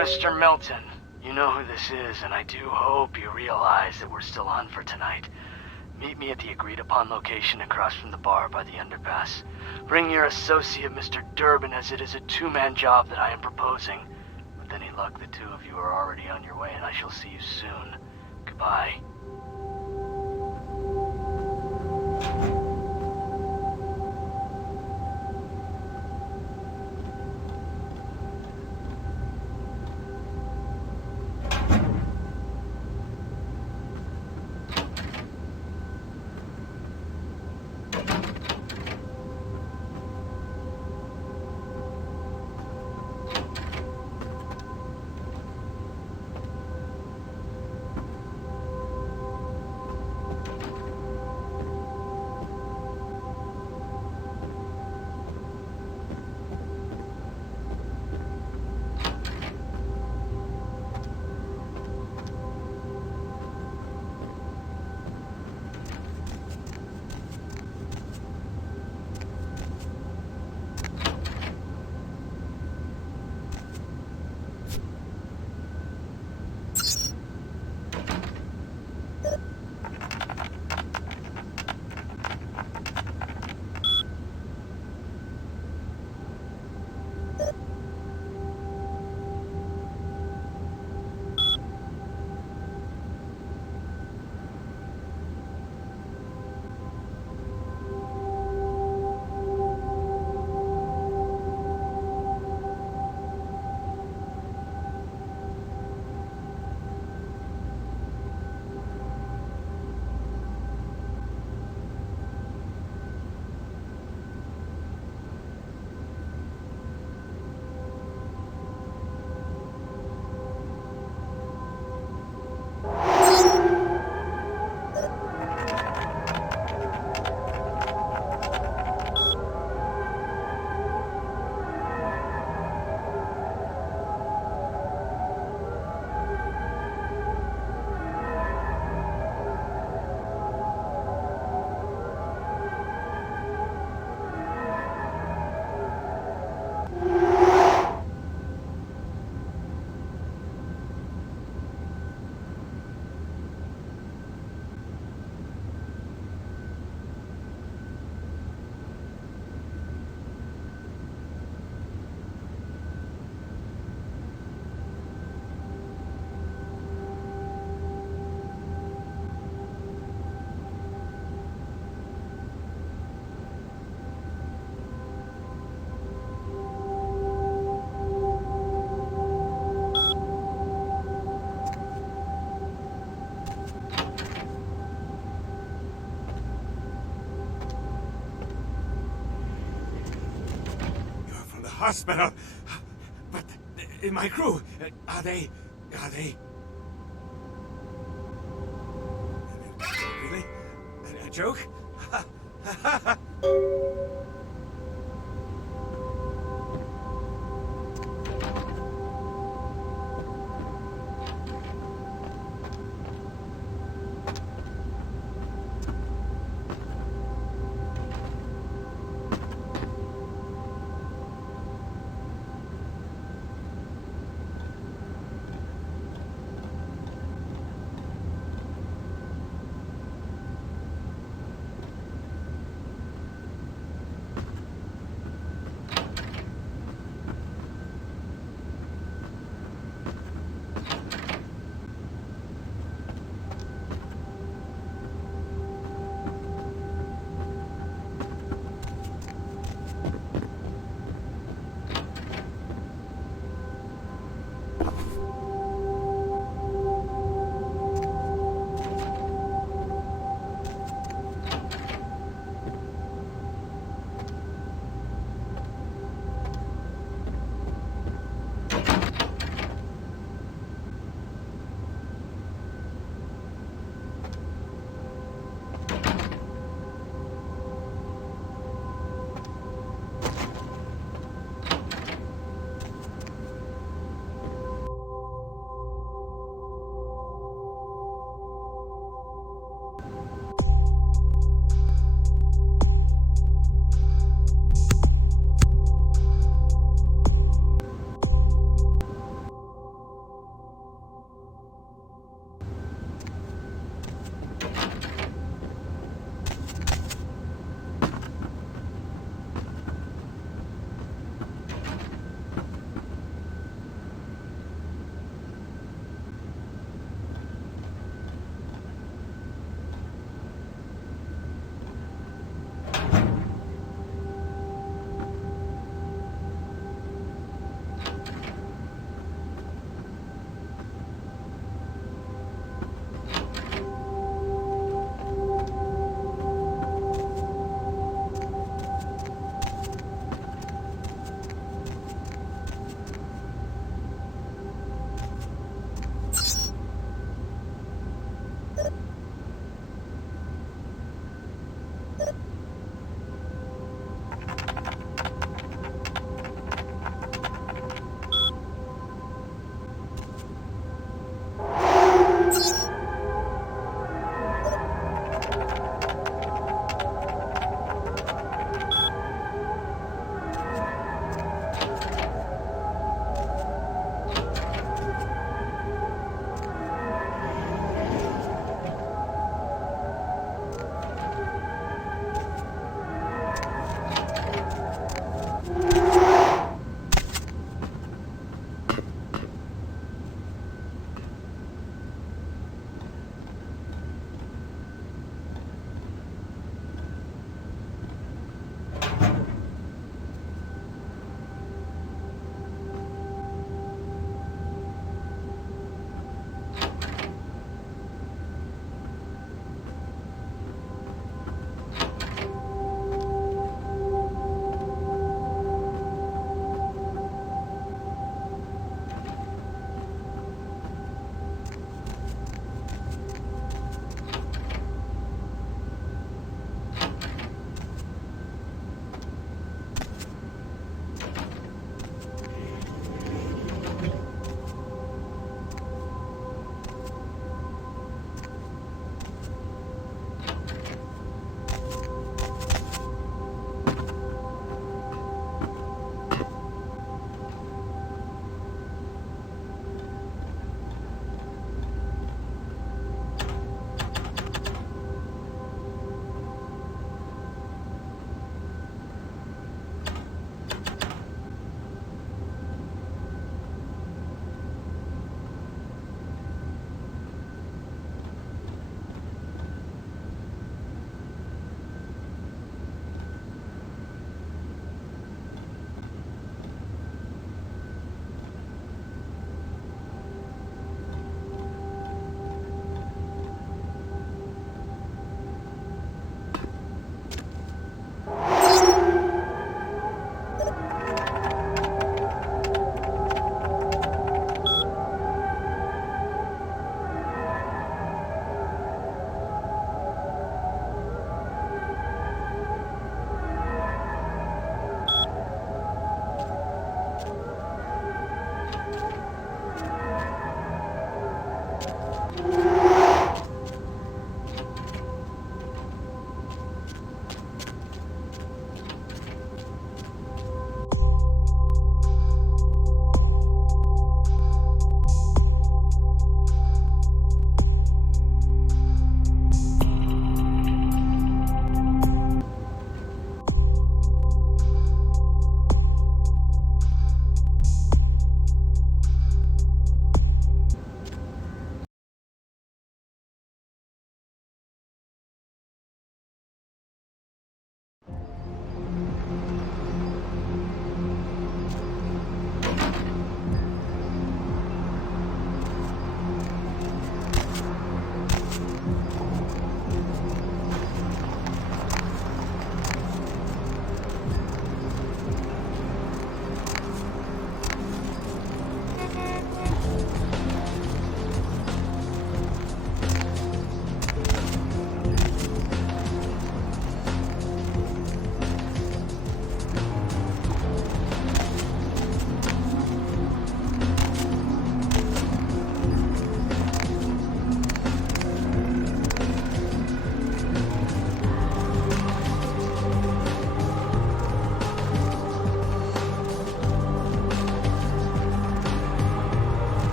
Mr. Milton, You know who this is, and I do hope you realize that we're still on for tonight. Meet me at the agreed-upon location across from the bar by the underpass. Bring your associate, Mr. Durbin, as it is a two-man job that I am proposing. With any luck, the two of you are already on your way, and I shall see you soon. Goodbye. Hospital. But my crew, are they... Really? A joke?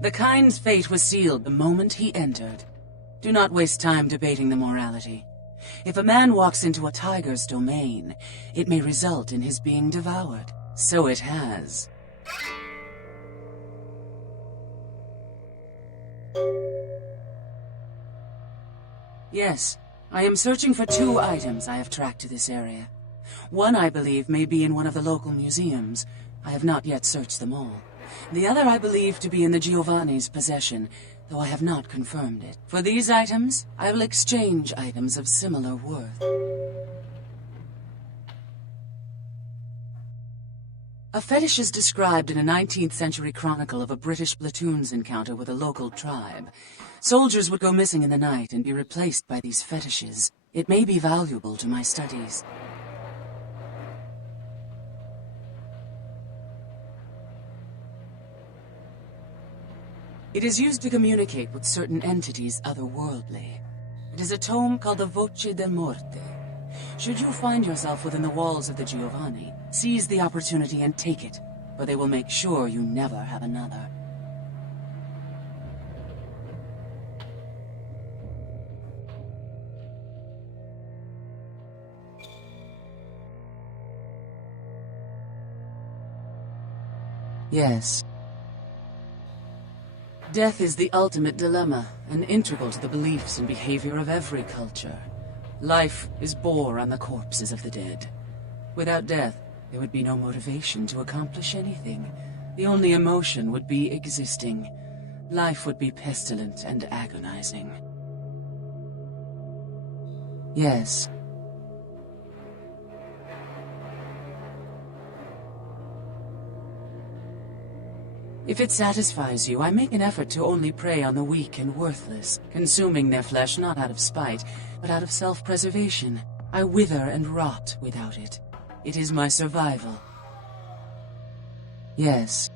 The kind's fate was sealed the moment he entered. Do not waste time debating the morality. If a man walks into a tiger's domain, it may result in his being devoured. So it has. Yes, I am searching for 2 items I have tracked to this area. One, I believe, may be in one of the local museums. I have not yet searched them all. The other I believe to be in the Giovanni's possession, though I have not confirmed it. For these items, I will exchange items of similar worth. A fetish is described in a 19th century chronicle of a British platoon's encounter with a local tribe. Soldiers would go missing in the night and be replaced by these fetishes. It may be valuable to my studies. It is used to communicate with certain entities otherworldly. It is a tome called the Voce del Morte. Should you find yourself within the walls of the Giovanni, seize the opportunity and take it, for they will make sure you never have another. Yes. Death is the ultimate dilemma, and integral to the beliefs and behavior of every culture. Life is bore on the corpses of the dead. Without death, there would be no motivation to accomplish anything. The only emotion would be existing. Life would be pestilent and agonizing. Yes. If it satisfies you, I make an effort to only prey on the weak and worthless, consuming their flesh not out of spite, but out of self-preservation. I wither and rot without it. It is my survival. Yes.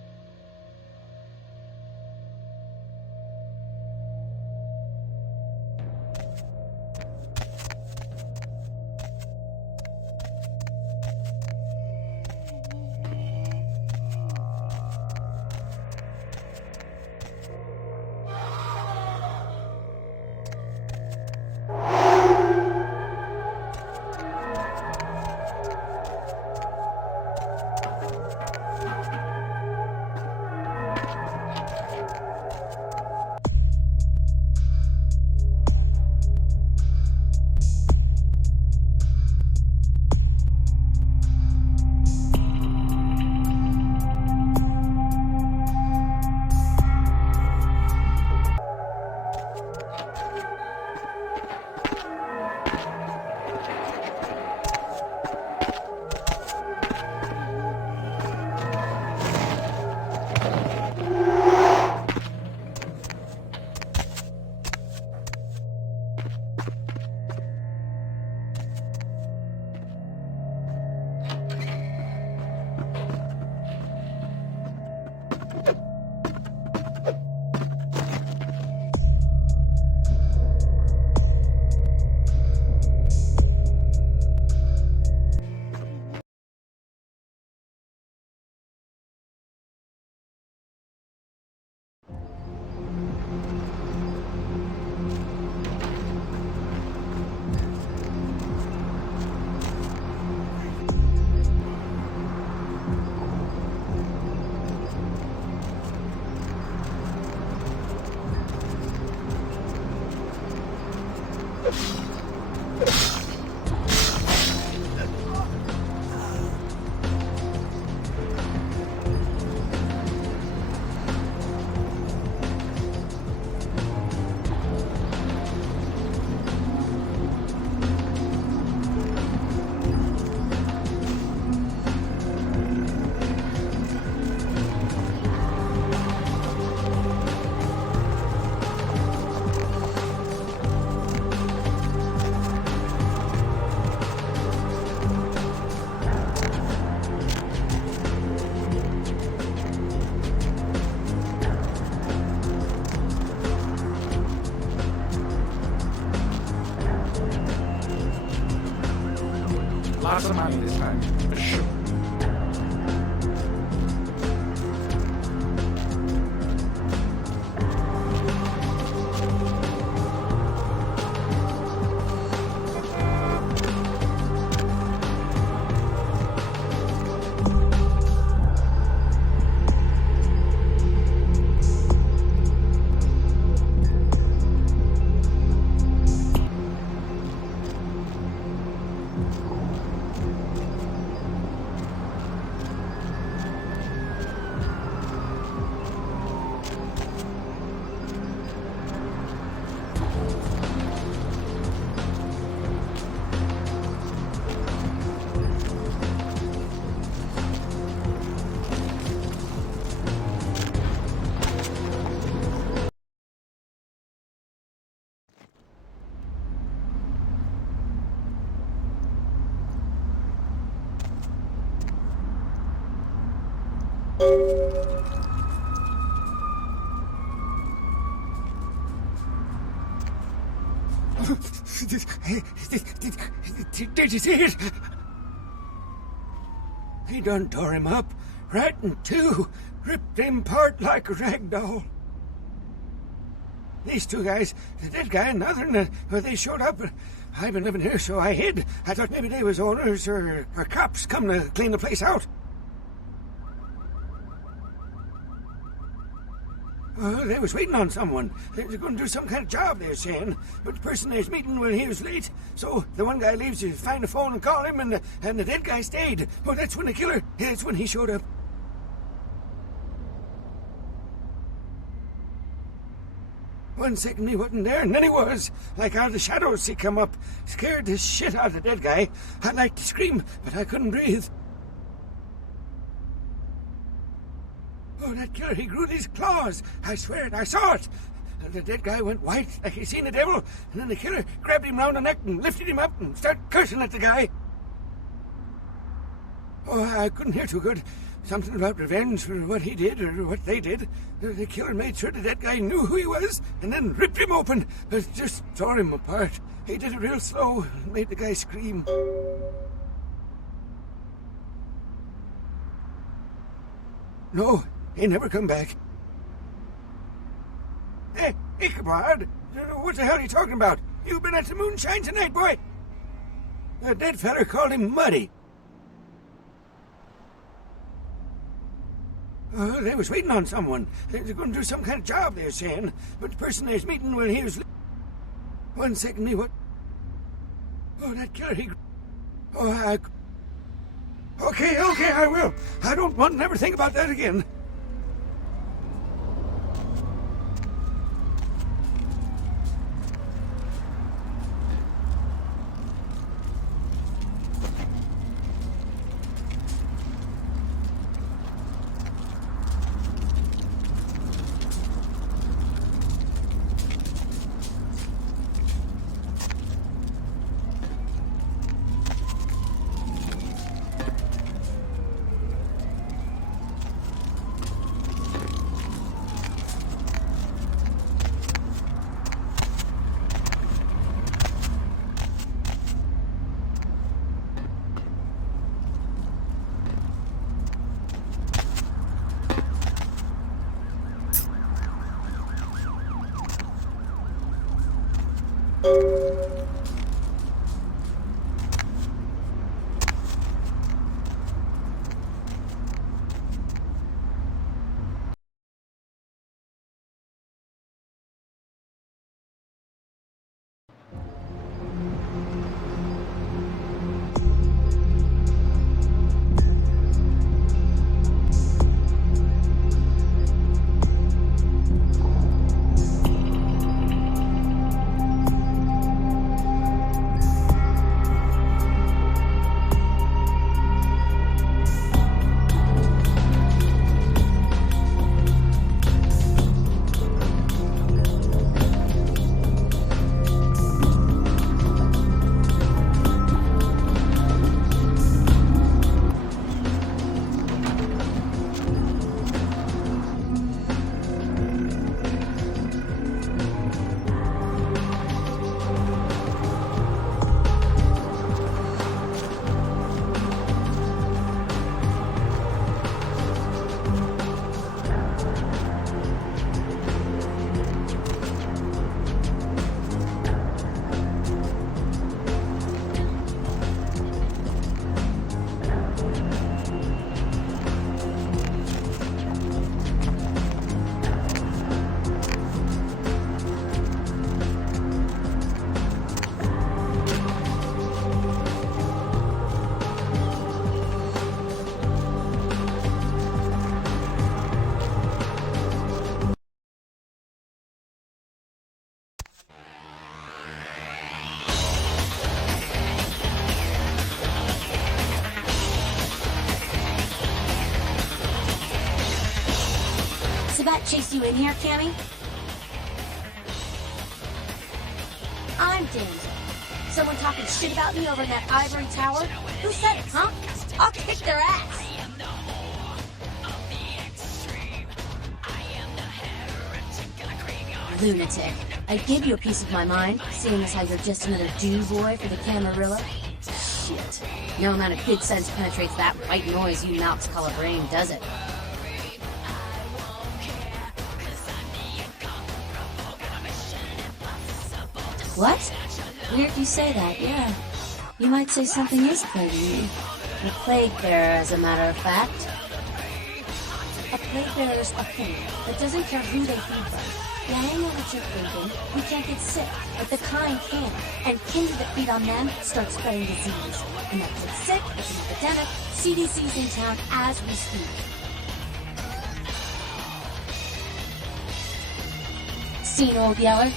Did you see it? He done tore him up, right in two, ripped him apart like a rag doll. These two guys, the dead guy and the other one, they showed up. I've been living here, so I hid. I thought maybe they was owners or cops come to clean the place out. They was waiting on someone. They was going to do some kind of job, they were saying. But the person they was meeting, well, he was late. So the one guy leaves to find the phone and call him, and the dead guy stayed. Well, that's when the killer, that's when he showed up. One second he wasn't there, and then he was. Like out of the shadows he come up. Scared the shit out of the dead guy. I'd like to scream, but I couldn't breathe. Oh, that killer, he grew these claws. I swear it, I saw it. And the dead guy went white like he seen the devil, and then the killer grabbed him round the neck and lifted him up and started cursing at the guy. Oh, I couldn't hear too good. Something about revenge for what he did or what they did. The killer made sure the dead guy knew who he was and then ripped him open, but just tore him apart. He did it real slow and made the guy scream. No, he never come back. Hey, Ichabod, what the hell are you talking about? You've been at the moonshine tonight, boy. The dead feller called him Muddy. They was waiting on someone. They was going to do some kind of job, they were saying. But the person they was meeting, well, he was... One second, he what? Oh, that killer, he... Oh, Okay, I will. I don't want to never think about that again. That chased you in here, Cammy? I'm dazed. Someone talking shit about me over in that ivory tower? Who said it, huh? I'll kick their ass! lunatic. I'd give you a piece of my mind, seeing as how you're just another do-boy for the Camarilla. Shit. No amount of good sense penetrates that white noise you mouths call a brain, does it? What? Weird you say that, yeah. You might say something is plaguing you. The plague bearer, as a matter of fact. A plague bearer's a thing that doesn't care who they feed from. Yeah, I know what you're thinking. We can't get sick, but the kind can. And kindred that feed on them start spreading disease. And that gets sick, it's an epidemic. CDC's in town as we speak. Seen Old Yeller?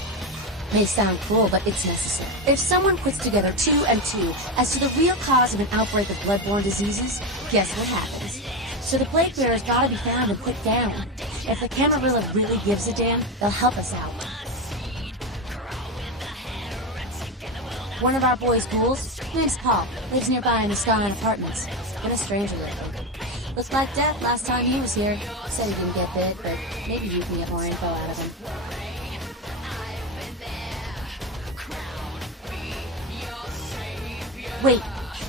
May sound cool, but it's necessary. If someone puts together 2 and 2 as to the real cause of an outbreak of bloodborne diseases, guess what happens? So the plague bearer's gotta be found and put down. If the Camarilla really gives a damn, they'll help us out. One of our boys' ghouls, name's Paul, lives nearby in the Skyline Apartments. And a stranger looking. Looked like death last time he was here. Said he didn't get bit, but maybe you can get more info out of him. Wait,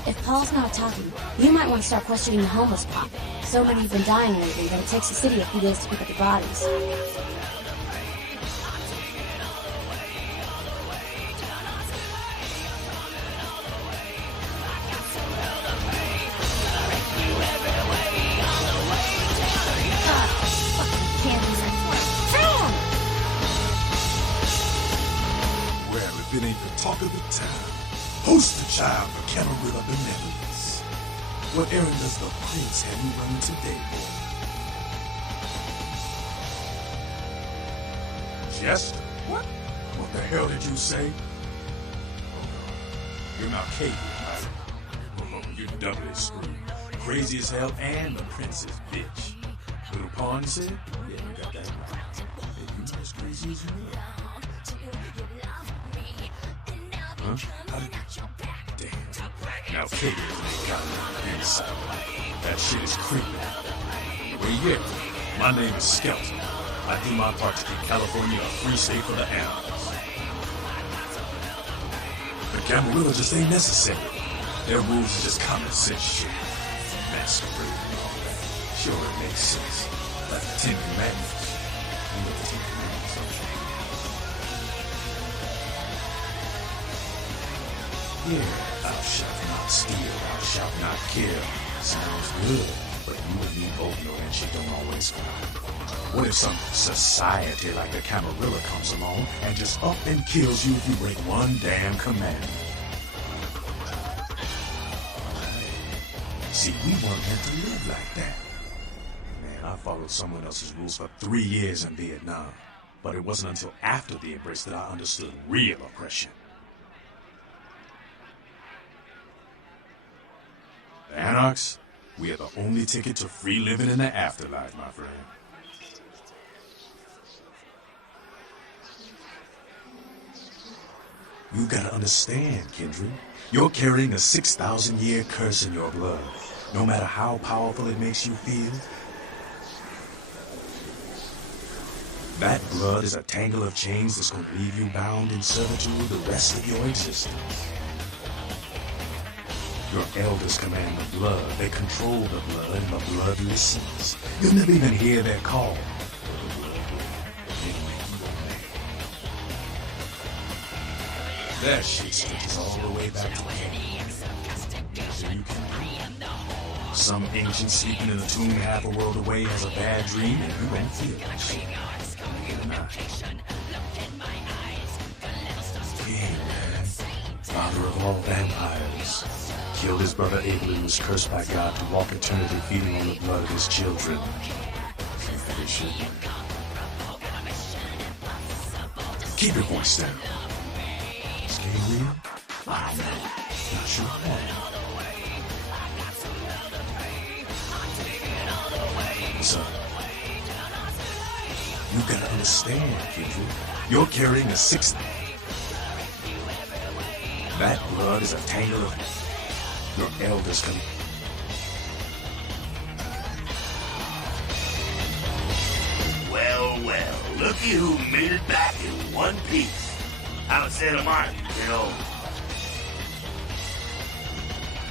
if Paul's not talking, you might want to start questioning the homeless pop. So many have been dying lately that it takes the city a few days to pick up the bodies. Well, if it ain't the talk of the town, poster child for Camarilla benevolence. What errand does the prince have you running today, boy? Jester? What? What the hell did you say? You're not Malkavian, right? Oh, you're doubly screwed. Crazy as hell and the prince's bitch. Little pawn, you said? Yeah, you got that right. Hey, you as crazy as you are. Huh? How did you... Damn. Now, Katie ain't got no insight. That shit is creepy. Well, yeah. My name is Skelton. I do my part to keep California a free state for the animals. The Camarilla just ain't necessary. Their rules are just common sense shit. Masquerade and all that. Sure, it makes sense. Like the Ten Commandments. You know the Ten Commandments, don't you? Yeah, thou shalt not steal, thou shalt not kill. Sounds good, but you and me both know that shit don't always fly. What if some society like the Camarilla comes along and just up and kills you if you break one damn commandment? See, we weren't meant to live like that. Man, I followed someone else's rules for 3 years in Vietnam, but it wasn't until after the embrace that I understood real oppression. The Anarchs, we are the only ticket to free living in the afterlife, my friend. You gotta understand, Kendrick. You're carrying a 6,000-year curse in your blood. No matter how powerful it makes you feel, that blood is a tangle of chains that's gonna leave you bound in servitude the rest of your existence. Your elders command the blood. They control the blood, and the blood listens. You'll never even hear their call. That shit stretches all the way back to some ancient sleeping in a tomb half a world away has a bad dream, and you won't feel that shit. King, man. Father of all vampires. Killed his brother Abel and was cursed by God to walk eternity feeding on the blood of his children. Keep your voice down. Is game real? I don't know. Not sure why. What's up? You gotta understand, Kendrick. You're carrying a 6th. That blood is a tangle of... Your elders come. Well, look Looky who made it back in one piece. How's Santa Monica, kiddo?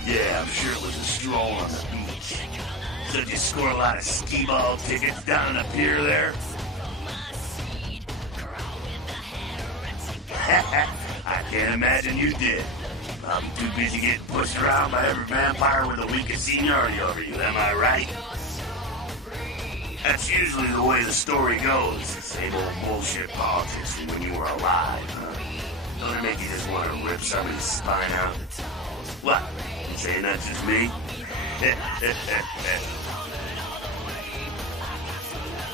Yeah, I'm sure it was a stroll on the beach. So did you score a lot of skee-ball tickets down on the pier there? I can't imagine you did. I'm too busy getting pushed around by every vampire with the weakest seniority over you, am I right? That's usually the way the story goes. Same old bullshit politics from when you were alive, huh? Don't it make you just want to rip somebody's spine out? What? Saying that's just me?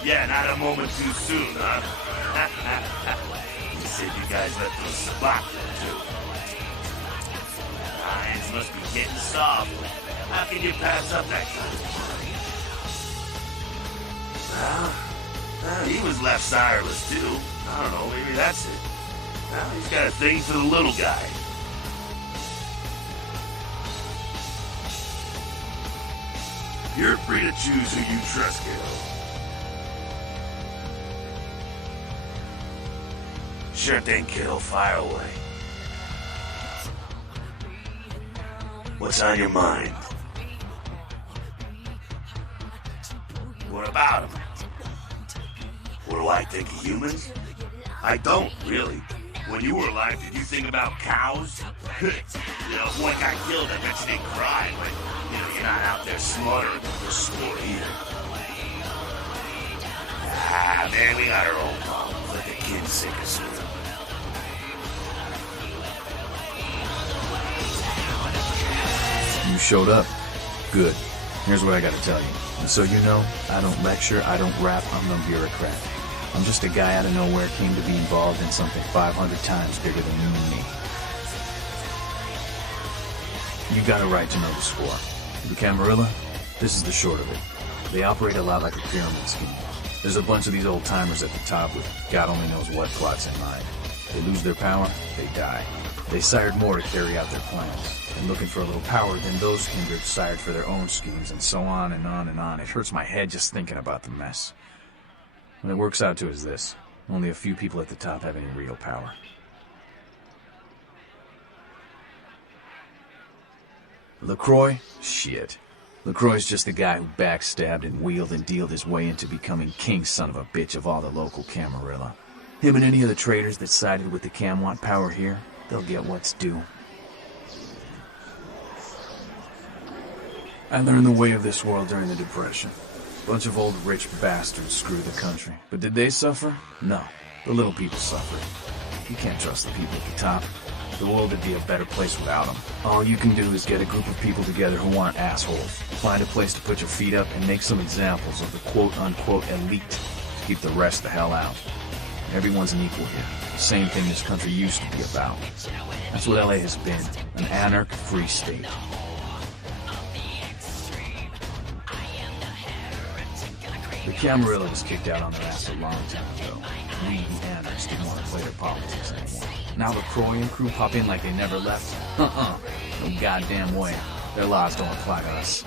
Yeah, not a moment too soon, huh? You said you guys left those spots too. Irons must be getting soft. How can you pass up that kind of fun? Well, he was left sireless too. I don't know, maybe that's it. Well, he's got a thing for the little guy. You're free to choose who you trust, kiddo. Sure thing, kiddo. Fire away. What's on your mind? What about him? What do I think of humans? I don't, really. When you were alive, did you think about cows? You know, if one got killed, I bet you didn't cry, but, you know, you're not out there slaughtering them for sport either. Ah, man, we got our own problems. Let the kids sink us through. You showed up. Good. Here's what I gotta tell you. And so you know, I don't lecture, I don't rap, I'm no bureaucrat. I'm just a guy out of nowhere came to be involved in something 500 times bigger than you and me. You got a right to know the score. The Camarilla, this is the short of it. They operate a lot like a pyramid scheme. There's a bunch of these old-timers at the top with God only knows what plots in mind. They lose their power, they die. They sired more to carry out their plans. And looking for a little power, then those kindred sired for their own schemes, and so on and on and on. It hurts my head just thinking about the mess. What it works out to is this. Only a few people at the top have any real power. LaCroix? Shit. LaCroix's just the guy who backstabbed and wheeled and dealed his way into becoming king son of a bitch of all the local Camarilla. Him and any of the traitors that sided with the Cam want power here, they'll get what's due. I learned the way of this world during the Depression. Bunch of old rich bastards screwed the country. But did they suffer? No. The little people suffered. You can't trust the people at the top. The world would be a better place without them. All you can do is get a group of people together who aren't assholes. Find a place to put your feet up and make some examples of the quote-unquote elite to keep the rest the hell out. Everyone's an equal here. The same thing this country used to be about. That's what LA has been. An anarch-free state. The Camarilla was kicked out on their ass a long time ago. We, the anarchs, didn't want to play their politics anymore. Now LaCroix and crew pop in like they never left? No goddamn way. Their laws don't apply to us.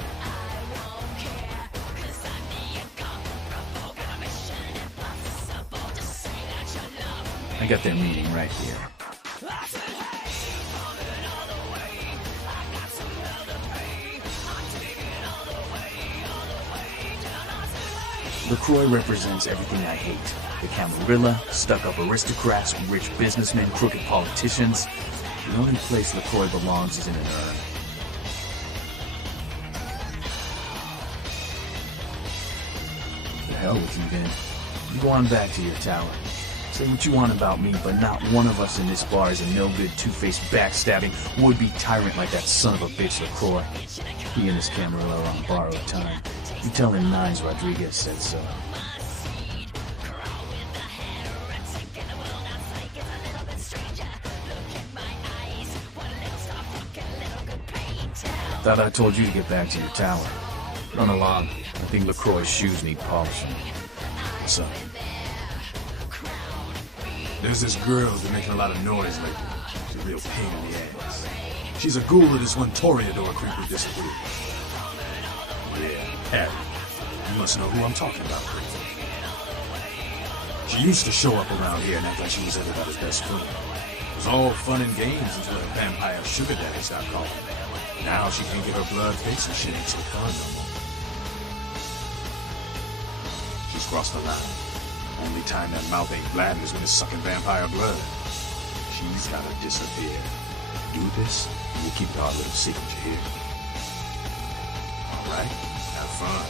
I got their meeting right here. LaCroix represents everything I hate. The Camarilla, stuck-up aristocrats, rich businessmen, crooked politicians. The only place LaCroix belongs is in an urn. The hell with you then. You go on back to your tower. Say what you want about me, but not one of us in this bar is a no-good, two-faced, backstabbing, would-be tyrant like that son of a bitch LaCroix. He and his Camarilla are on borrowed time. You tell him Nines Rodriguez said so. Thought I told you to get back to your tower. Run along. I think LaCroix's shoes need polishing. What's up? There's this girl who's been making a lot of noise lately. She's a real pain in the ass. She's a ghoul of this one Toreador creep who disappeared. Yeah, Harry. You must know who I'm talking about. She used to show up around here and act like she was everybody's best friend. It was all fun and games until her vampire sugar daddy stopped calling. Now she can't get her blood fixed and shit ain't so fun no more. She's crossed the line. Only time that mouth ain't blabbing is when it's sucking vampire blood. She's gotta disappear. Do this, and we'll keep it our little secret, you hear? Alright, have fun.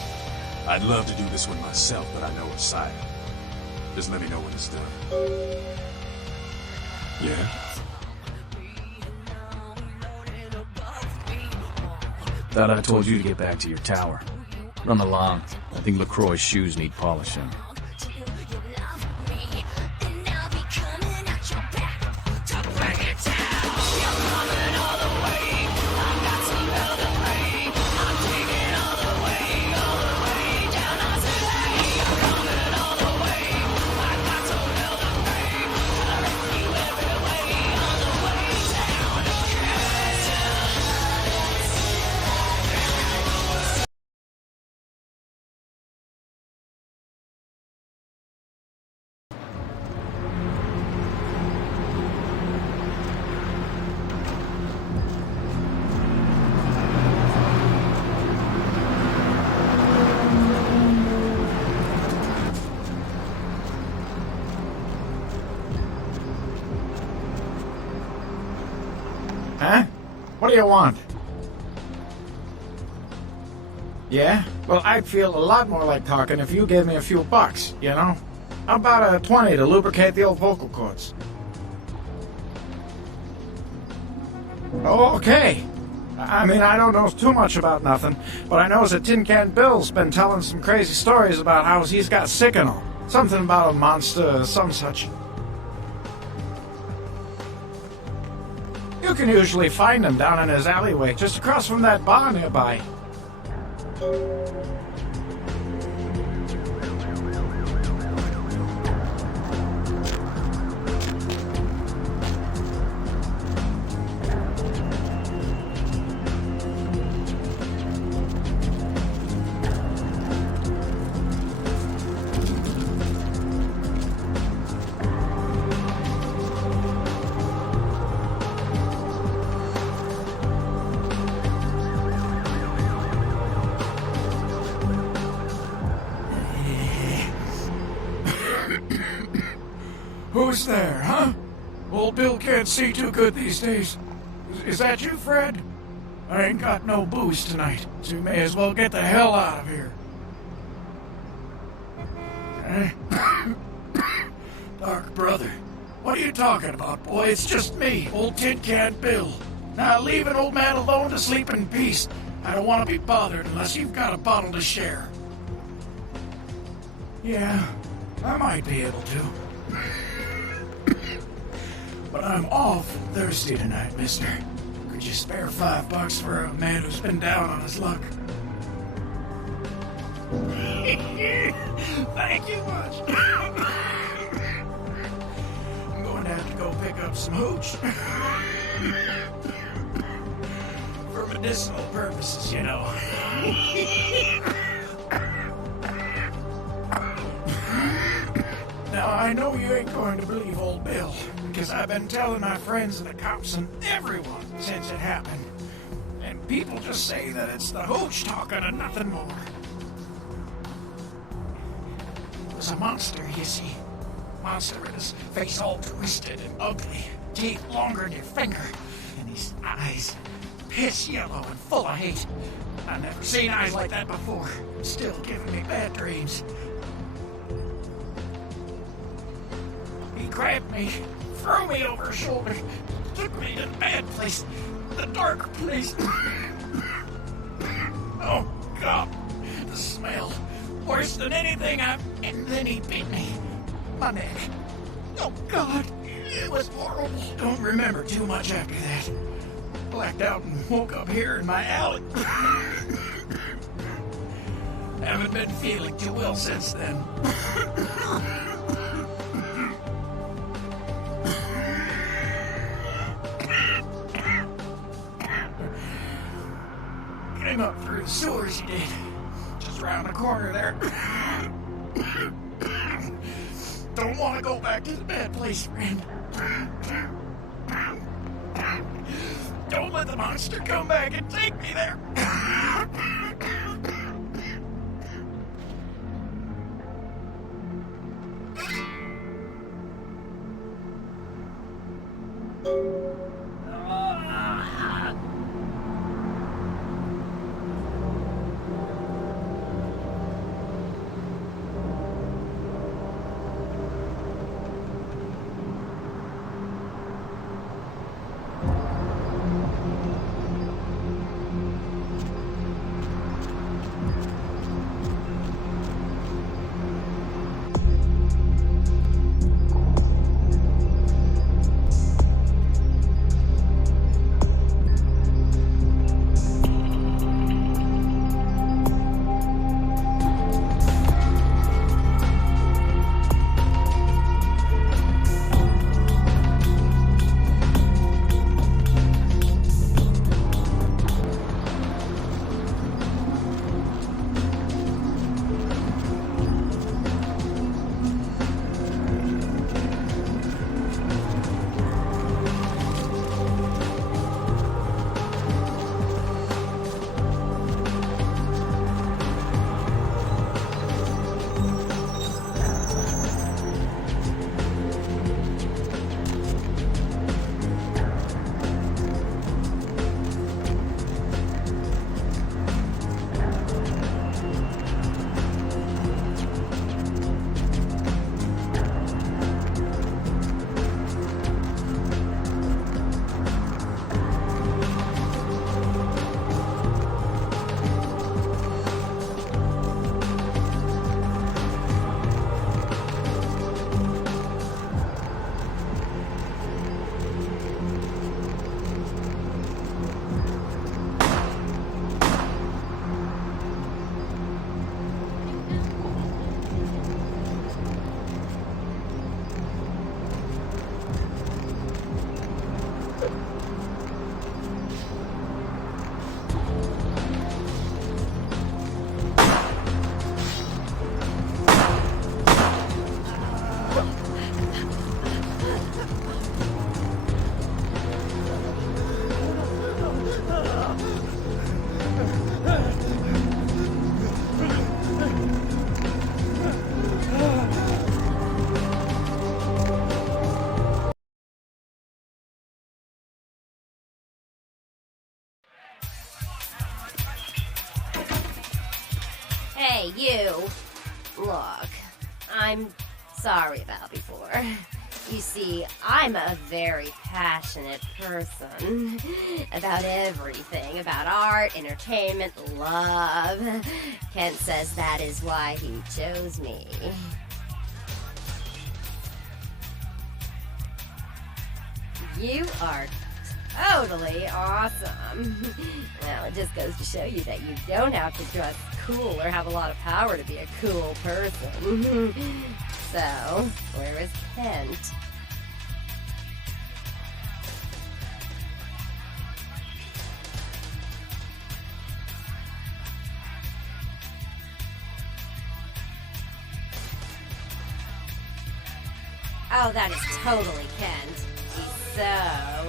I'd love to do this one myself, but I know it's silent. Just let me know when it's done. Yeah? Thought I told you to get back to your tower. Run along. I think LaCroix's shoes need polishing. Huh? What do you want? Yeah? Well, I'd feel a lot more like talking if you gave me a few bucks, you know? How about a 20 to lubricate the old vocal cords? Okay. I mean, I don't know too much about nothing, but I know that Tin Can Bill's been telling some crazy stories about how he's got sick and all. Something about a monster, some such. You can usually find him down in his alleyway, just across from that bar nearby. Who's there, huh? Old Bill can't see too good these days. Is that you, Fred? I ain't got no booze tonight, so you may as well get the hell out of here. Dark brother, what are you talking about, boy? It's just me, old Tin Can Bill. Now leave an old man alone to sleep in peace. I don't want to be bothered unless you've got a bottle to share. Yeah, I might be able to. But I'm awful thirsty tonight, mister. Could you spare $5 for a man who's been down on his luck? Thank you much. I'm going to have to go pick up some hooch. For medicinal purposes, you know. Now, I know you ain't going to believe old Bill, because I've been telling my friends and the cops and everyone since it happened. And people just say that it's the hooch talking and nothing more. It was a monster, you see. Monster with his face all twisted and ugly, teeth longer than your finger, and his eyes piss yellow and full of hate. I've never seen eyes like that before. Still giving me bad dreams. He grabbed me, threw me over his shoulder, took me to the bad place, the dark place. Oh, God, the smell. Worse than anything And then he bit me. My neck. Oh, God, it was horrible. Don't remember too much after that. Blacked out and woke up here in my alley. Haven't been feeling too well since then. Came up through the sewers, he did. Just around the corner there. Don't want to go back to the bad place, friend. Don't let the monster come back and take me there. Hey, you. Look, I'm sorry about before. You see, I'm a very passionate person about everything, about art, entertainment, love. Kent says that is why he chose me. You are totally awesome. Well, it just goes to show you that you don't have to dress cool or have a lot of power to be a cool person. So, where is Kent? Oh, that is totally Kent. He's so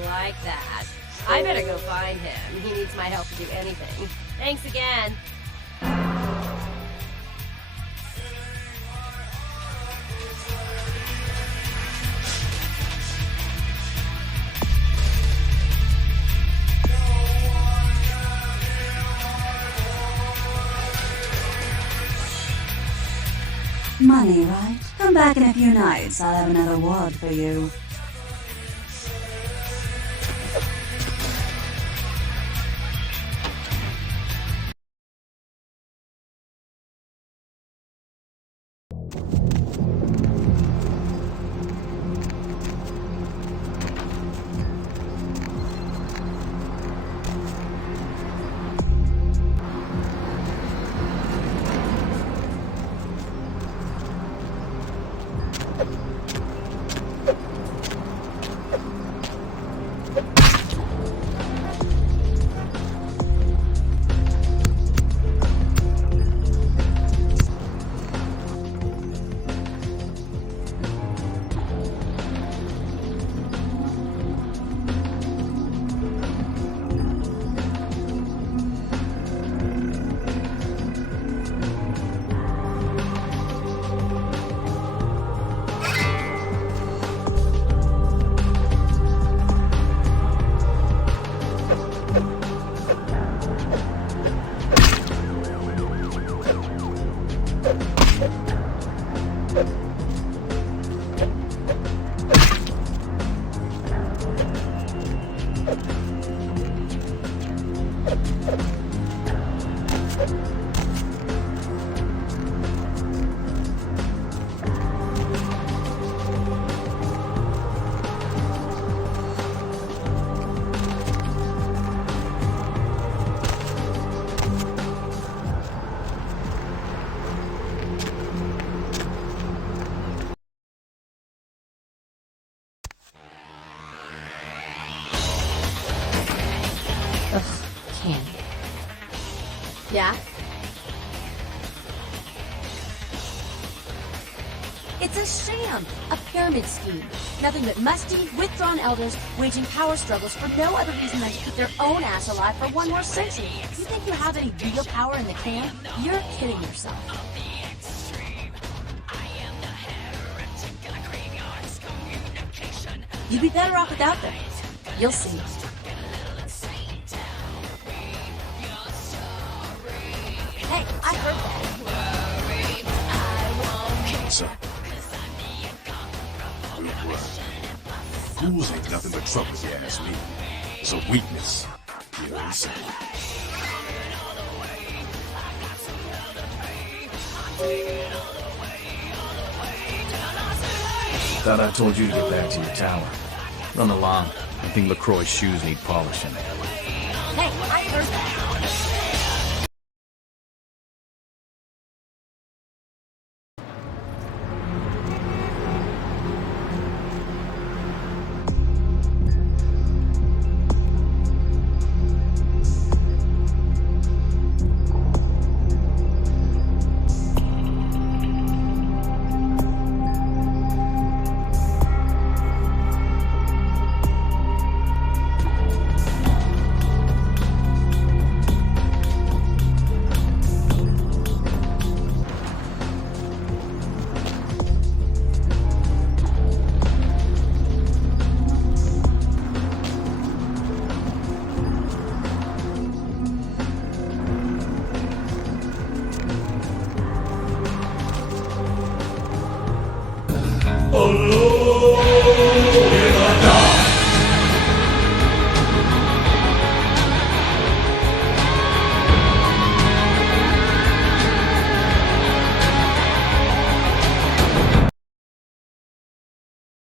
like that. I better go find him. He needs my help to do anything. Thanks again. Money, right? Come back in a few nights. I'll have another wad for you. Ugh, candy. Yeah? It's a sham! A pyramid scheme. Nothing but musty, withdrawn elders waging power struggles for no other reason than to keep their own ass alive for one more century. You think you have any real power in the camp? You're kidding yourself. You'd be better off without them. You'll see. Hey, I heard that. What's up? Fools ain't nothing but trouble, if you ask me. It's a weakness. You know what I'm saying? Thought I told you to get back to your tower. Run along. I think LaCroix's shoes need polishing. Hey, I heard that.